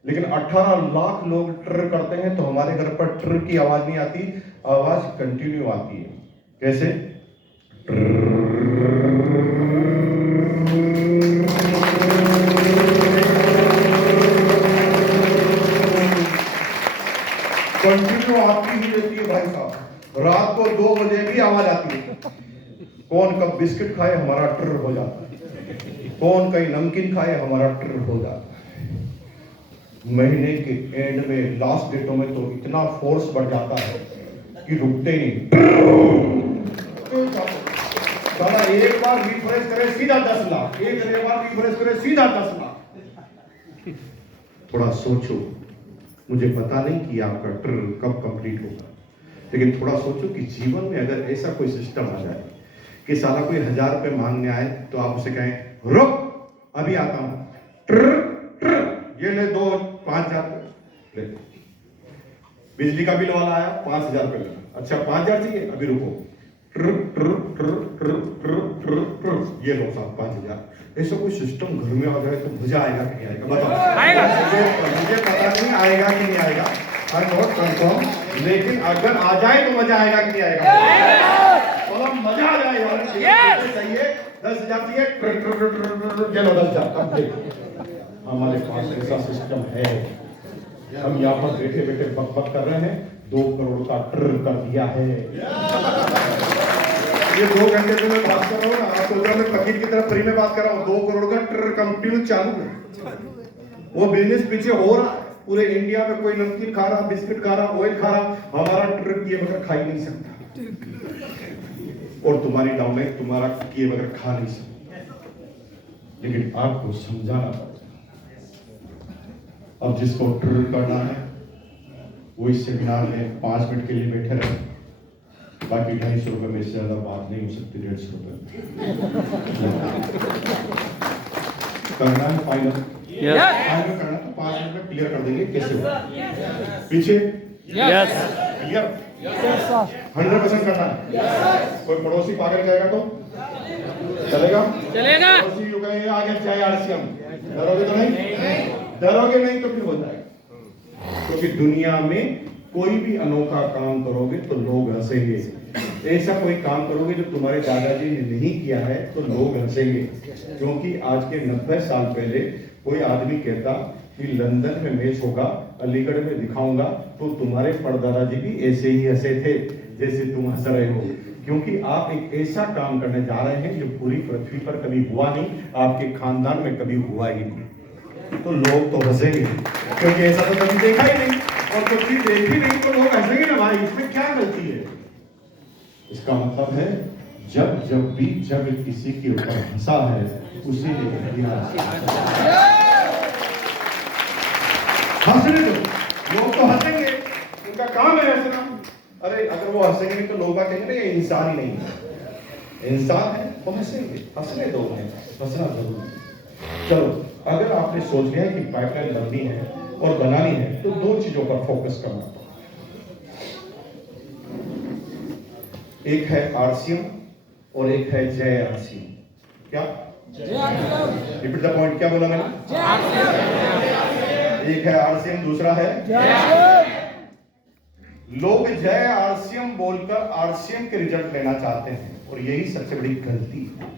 लेकिन 18 लाख लोग ट्र करते हैं तो हमारे घर पर ट्र की आवाज नहीं आती, आवाज कंटिन्यू आती है। कैसे? कंटिन्यू आती ही रहती है भाई साहब। रात को 2 बजे भी आवाज आती है। कौन कब बिस्किट खाए हमारा ट्र हो जाता है, कौन कहीं नमकीन खाए हमारा ट्र हो जाता है। महीने के एंड में लास्ट डेटों में तो इतना फोर्स बढ़ जाता है कि रुकते नहीं। साला एक बार रिफ्रेश करे सीधा 10 लाख, एक बार रिफ्रेश करे सीधा 10 लाख। थोड़ा सोचो, मुझे पता नहीं कि आपका ट्र कब कंप्लीट होगा, लेकिन थोड़ा सोचो कि जीवन में अगर ऐसा कोई सिस्टम आ जाए कि साला कोई 1000 रुपए मांगने आए तो आप उसे कहें रुक अभी आता हूं, ट्र ट्र ये ले 2 5,000 ले। बिजली का बिल वाला आया 5,000 रुपए लेना, अच्छा 5,000 चाहिए, अभी रुको, ट्र ट्र ट्र ट्र ट्र ट्र ट्र ये लो साहब 5,000। ऐसा कोई सिस्टम घर में आ जाए तो मजा आएगा कि नहीं आएगा? बताओ। आएगा। मुझे पता नहीं आएगा कि नहीं आएगा, आई नॉट कंफर्म, लेकिन अगर आ जाए तो मजा आएगा कि नहीं आएगा? मजा आ जाए यार। चाहिए 10,000 चाहिए, ये लो 10,000। हमारे पास ऐसा सिस्टम है। हम यहाँ पर बैठे बैठे बक कर रहे हैं, 2 करोड़ का ट्र कर दिया है। ये 2 घंटे से मैं बात कर रहा हूँ ना, आप सोच रहे मैं फकीर की तरफ फ्री में बात कर रहा हूँ। 2 करोड़ का ट्र कंटिन्यू चालू है, वो बिजनेस पीछे हो रहा है। पूरे इंडिया में कोई नमकीन खा रहा, बिस्किट खा रहा, ऑयल खा रहा, हमारा ट्र किए बगैर खा ही नहीं सकता, और तुम्हारी डाउनलाइन तुम्हारा किए बगैर खा नहीं सकता। लेकिन आपको समझाना पड़ेगा। अब जिसको ट्र करना है वो इस सेमिनार में 5 मिनट के लिए बैठे रहे, बाकी 250 रुपए में से ज्यादा बात नहीं हो सकती। 150 रुपए करना है फाइनल, फाइनल करना तो 5 मिनट में क्लियर कर देंगे कैसे होगा। पीछे क्लियर 100% करना है। कोई पड़ोसी पागल कहेगा तो चलेगा? पड़ोसी यूं कहे आ गया चाहे आरसीएम, डरोगे तो नहीं? डरोगे नहीं तो फिर हो जाएगा। क्योंकि दुनिया में कोई भी अनोखा काम करोगे तो लोग हंसेंगे। ऐसा कोई काम करोगे जो तुम्हारे दादाजी ने नहीं किया है तो लोग हंसेंगे। क्योंकि आज के 90 साल पहले कोई आदमी कहता कि लंदन में मैच होगा, अलीगढ़ में दिखाऊंगा, तो तुम्हारे परदादा जी भी ऐसे ही हंसे थे जैसे तुम हंस रहे हो। क्योंकि आप एक ऐसा काम करने जा रहे हैं जो पूरी पृथ्वी पर कभी हुआ नहीं, आपके खानदान में कभी हुआ ही नहीं, तो लोग तो हंसेंगे। क्योंकि ऐसा तो कभी देखा ही नहीं, और कुछ भी देखी नहीं तो लोग हंसेंगे ना भाई, इसमें क्या गलती है? इसका मतलब है जब भी जब किसी के ऊपर हंसा है उसी ने हंसने दो, लोग तो हंसेंगे, उनका काम है हंसना। अरे अगर वो हंसेंगे तो लोग कहेंगे ये इंसान ही नहीं है, इंसान है वो हंसेंगे, हंसने दो उन्हें, हंसना जरूरी। चलो, अगर आपने सोच लिया कि पाइपलाइन बननी है और बनानी है तो 2 चीजों पर फोकस करना। एक है आरसीएम और एक है जय आरसीएम। क्या? रिपीट द पॉइंट, क्या बोला मैंने? एक है आरसीएम, दूसरा है लोग जय आरसीएम बोलकर आरसीएम के रिजल्ट लेना चाहते हैं, और यही सबसे बड़ी गलती है।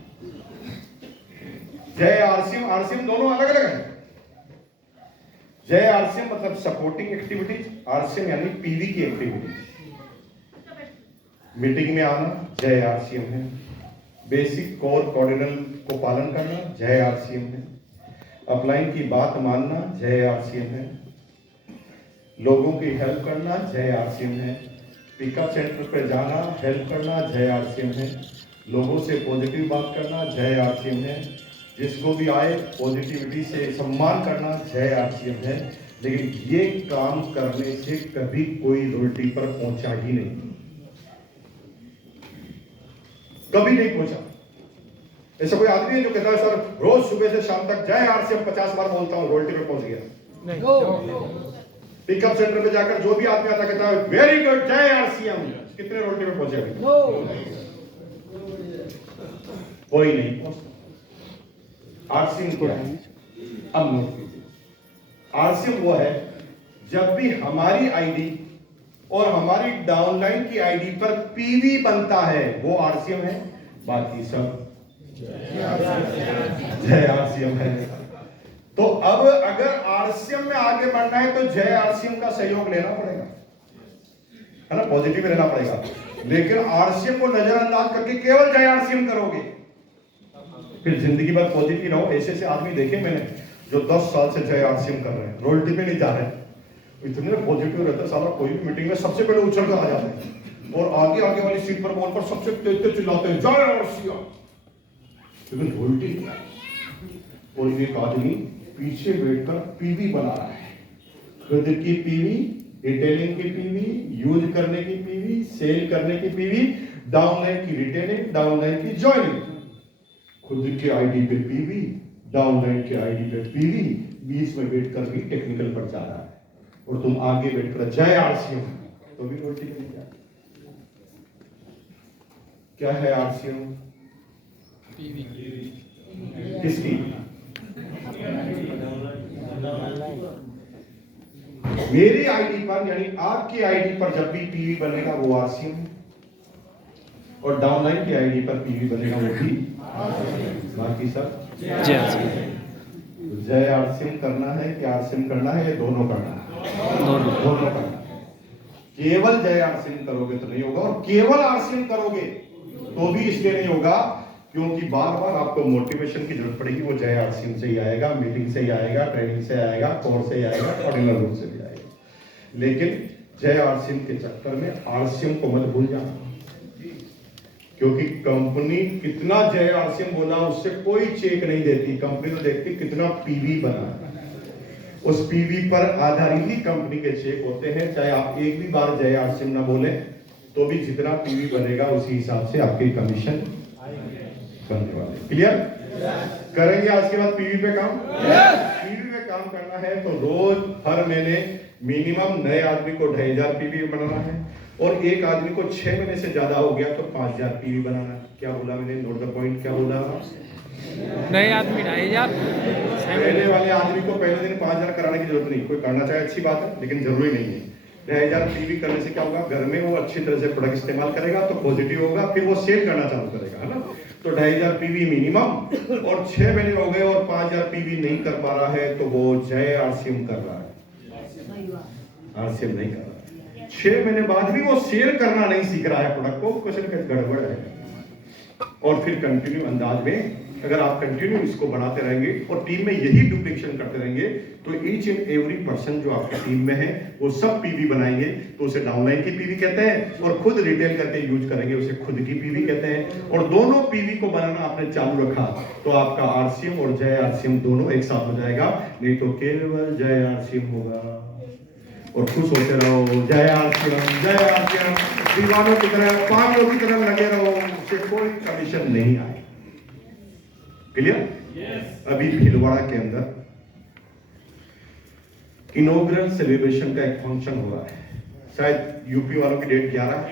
जय आरसीएम, आरसीएम दोनों अलग अलग है। जय आरसीएम मतलब सपोर्टिंग एक्टिविटीज, आरसीएम यानी पीवी की एक्टिविटीज। मीटिंग में आना जय आरसीएम है, बेसिक कोर कोऑर्डिनल को पालन करना जय आरसीएम है, अपलाइन की बात मानना जय आरसीएम है, लोगों की हेल्प करना जय आरसीएम है, पिकअप सेंटर पर जाना हेल्प करना जय आरसीएम है, लोगों से पॉजिटिव बात करना जय आरसीएम है, जिसको भी आए पॉजिटिविटी से सम्मान करना जय आरसीएम है। लेकिन ये काम करने से कभी कोई रोटी पर पहुंचा ही नहीं, कभी नहीं पहुंचा। ऐसा कोई आदमी है जो कहता है सर रोज सुबह से शाम तक जय आरसीएम 50 बार बोलता हूं, रोटी पे पहुंच गया? पिकअप सेंटर पे जाकर जो भी आदमी आता कहता है वेरी गुड जय आरसीएम, कितने रोटी पे पहुंचे? कोई नहीं पहुंचता। आरसीएम क्या है? अब नोट कीजिए, आरसीएम वो है जब भी हमारी आईडी और हमारी डाउनलाइन की आईडी पर पीवी बनता है, वो आरसीएम है। बाकी सब जय आरसीएम है। तो अब अगर आरसीएम में आगे बढ़ना है तो जय आरसीएम का सहयोग लेना पड़ेगा, है ना, पॉजिटिव रहना पड़ेगा। लेकिन आरसीएम को नजरअंदाज करके केवल जय आरसीएम करोगे, फिर जिंदगी भर पॉजिटिव रहो। ऐसे आदमी देखे मैंने जो 10 साल से जय आरसीएम कर रहे हैं, रोयल्टी पे नहीं जा रहे, इतने पॉजिटिव रहते हैं, साला कोई भी मीटिंग में सबसे पहले उछल कर आ जाते हैं और आगे वाली सीट पर बोल पर सबसे तेज चिल्लाते हैं जय आरसीएम, लेकिन रोयल्टी नहीं है। और एक आदमी पीछे बैठकर पीवी बना रहा है, खुद की पीवी, रिटेलिंग की पीवी, यूज करने की पीवी, सेल करने की पीवी, डाउनलाइन की रिटेलिंग, डाउनलाइन की ज्वाइनिंग, खुद के आईडी पे पीवी, डाउनलाइन के आईडी पे पीवी, बीच में बैठकर भी टेक्निकल पर जा रहा है और तुम आगे बैठकर जय आरसीएम, तो भी रोटी नहीं जा। क्या है आरसीएम? किसकी? मेरी आईडी पर, यानी आपकी आईडी पर जब भी पीवी बनेगा वो आरसीएम, और डाउनलाइन की आईडी पर पीवी बनेगा वो भी, बाकी सब जय आरसीएम करना है कि आरसीएम करना है, ये दोनों करना है, दोनों करना है। केवल जय आरसीएम करोगे तो नहीं होगा, और केवल आरसीएम करोगे तो भी इसलिए नहीं होगा क्योंकि बार बार आपको मोटिवेशन की जरूरत पड़ेगी। वो जय आरसीएम से ही आएगा, मीटिंग से ही आएगा, ट्रेनिंग से आएगा, कोर्स से ही आएगा, ऑर्डिनल रूप से भी आएगा। लेकिन जय आरसीएम के चक्कर में आरसीएम को मत भूल जाना, क्योंकि कंपनी कितना जय आरसीएम बोला उससे कोई चेक नहीं देती। कंपनी तो देखती कितना पीवी बना, उस पीवी पर आधारित ही कंपनी के चेक होते हैं। चाहे आप एक भी बार जय आरसीएम ना बोले तो भी जितना पीवी बनेगा उसी हिसाब से आपके कमीशन बनने वाले। क्लियर? करेंगे आज के बाद पीवी पे काम। पीवी पे काम करना है तो रोज हर महीने मिनिमम नए आदमी को 2500 पीवी बनाना है, और एक आदमी को 6 महीने से ज्यादा हो गया तो 5000 पीवी बनाना। क्या बोला मैंने? Note the point. क्या बोला? नए आदमी 2500, पहले वाले आदमी को पहले दिन 5000 कराने की जरूरत नहीं। कोई करना चाहे अच्छी बात है, लेकिन जरूरी नहीं है। 2000 पीवी करने से क्या होगा? घर में वो अच्छी तरह से प्रोडक्ट इस्तेमाल करेगा तो पॉजिटिव होगा, फिर वो सेल करना चालू करेगा, है ना। तो 2500 पीवी मिनिमम, और 6 महीने हो गए और 5000 पीवी नहीं कर पा रहा है तो वो जय आरसीएम कर रहा है, आरसीएम नहीं कर रहा है। 6 महीने बाद भी वो सेल करना नहीं सीख रहा है प्रोडक्ट को, कुछ न कुछ गड़बड़ है। और फिर कंटिन्यू अंदाज में अगर आप कंटिन्यू इसको बढ़ाते रहेंगे और टीम में यही डुप्लीकेशन करते रहेंगे तो ईच एंड एवरी पर्सन जो आपकी टीम में है वो सब पीवी बनाएंगे, तो उसे डाउनलाइन की पीवी कहते हैं, और खुद रिटेल करके यूज करेंगे उसे खुद की पीवी कहते हैं। और दोनों पीवी को बनाना आपने चालू रखा तो आपका आरसीएम और जय आरसीएम दोनों एक साथ हो जाएगा, नहीं तो केवल जय आरसीएम होगा। और खुश होते रहो, जय आरसीएम, दीवानों की तरह, पागलों की तरह लगे रहो, उससे कोई कमीशन नहीं आए। क्लियर? अभी भीलवाड़ा के अंदर इनॉग्रेशन सेलिब्रेशन का एक फंक्शन हो रहा है, शायद यूपी वालों की डेट 11 है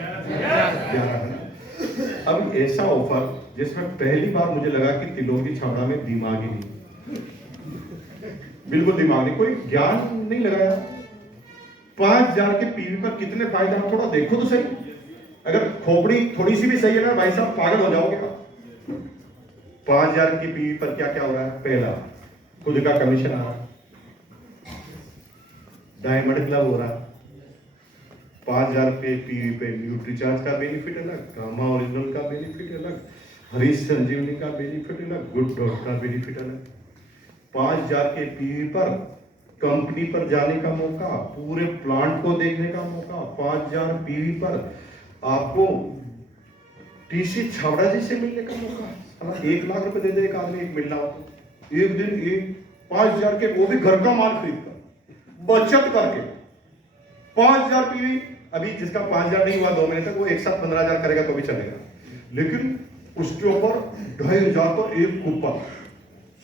ना। अब ऐसा ऑफर जिसमें पहली बार मुझे लगा कि तिलोकी छावड़ा में दिमाग ही नहीं, बिल्कुल दिमाग नहीं, कोई ज्ञान नहीं लगाया। 5000 के पीवी पर कितने फायदे हैं थोड़ा देखो तो सही। अगर खोपड़ी थोड़ी सी भी सही है ना भाई साहब, पागल हो जाओगे आप। 5000 की पीवी पर क्या क्या हो रहा है? पहला, खुद का कमीशन आ रहा है, डायमंड क्लब हो रहा है, 5000 पे पीवी पे न्यूट्रीचार्ज का बेनिफिट अलग, गामा ओरिजिनल का बेनिफिट अलग, हरीश संजीवनी का बेनिफिट अलग, गुड डॉट का बेनिफिट अलग। 5000 के पीवी पर कंपनी पर जाने का मौका, पूरे प्लांट को देखने का मौका। 5000 पीवी पर आपको टीसी छावड़ा जी से मिलने का मौका। 1 लाख रुपए दे दे एक आदमी, एक मिलना हो एक दिन, एक 5000 के, वो भी घर का माल खरीद कर बचत करके। 5000 पीवी, अभी जिसका 5000 नहीं हुआ 2 महीने तक, वो एक साथ 15000 करेगा तो भी चलेगा, लेकिन उसके ऊपर 2500 पर एक कूपन,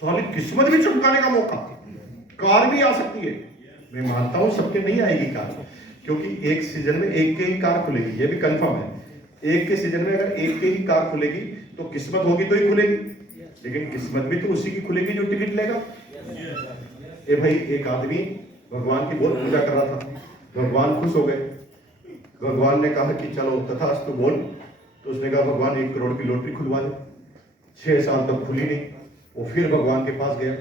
साली किस्मत भी चमकाने का मौका। कार भी आ सकती है, मैं मानता हूं सबके नहीं आएगी कार, क्योंकि एक सीजन में एक के ही कार खुलेगी, ये भी कंफर्म है। एक के सीजन में अगर एक के ही कार खुलेगी तो किस्मत होगी तो ही खुलेगी, लेकिन किस्मत भी तो उसी की खुलेगी जो टिकट लेगा। ए भाई, एक आदमी भगवान की बहुत पूजा कर रहा था, भगवान खुश हो गए। भगवान ने कहा कि चलो तथास्तु बोल। तो उसने कहा भगवान 1 करोड़ की लॉटरी खुलवा दे। 6 साल तक खुली नहीं। वो फिर भगवान के पास गया।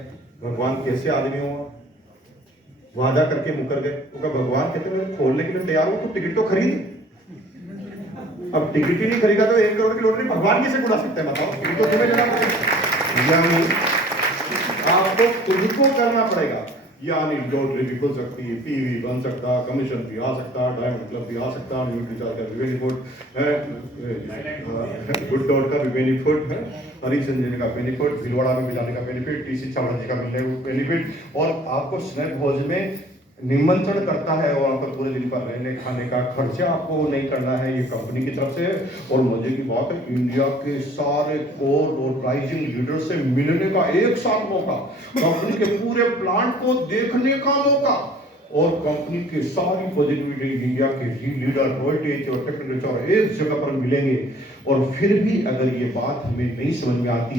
भगवान कैसे आदमी हुआ, वादा करके मुकर गए। वो कहा भगवान कहते मैं खोलने के लिए तैयार हूं, तो टिकट तो खरीद। अब टिकट ही नहीं खरीदा तो 1 करोड़ की लॉटरी भगवान कैसे बुला सकते हैं बताओ? टिकट तो तुम्हें लेना पड़ेगा। यानी आपको खुद को करना पड़ेगा। यानी लॉटरी भी खुल सकती है, पीवी बन सकता, कमीशन भी आ सकता, डायमंड क्लब भी आ सकता, न्यूट्री चार्ज का भी बेनिफिट है, गुड डॉट का भी बेनिफिट है, हरी संजय का बेनिफिट, भिलवाड़ा में मिलाने का बेनिफिट, टीसी छावड़ा जी का मिलने का बेनिफिट, और आपको स्नैक भोज में निमंत्रण करता है और वहाँ पर पूरे दिन पर रहने खाने का खर्चा आपको नहीं करना है, ये कंपनी की तरफ से। और मजे की बात है, इंडिया के सारे कोर और राइजिंग लीडर से मिलने का एक साथ मौका, कंपनी के पूरे प्लांट को देखने का मौका, और कंपनी के सारी पॉजिटिविटी इंडिया के लीडर वोल्टेज और टेक्नोलॉजी और एक जगह पर मिलेंगे। और फिर भी अगर ये बात हमें नहीं समझ में आती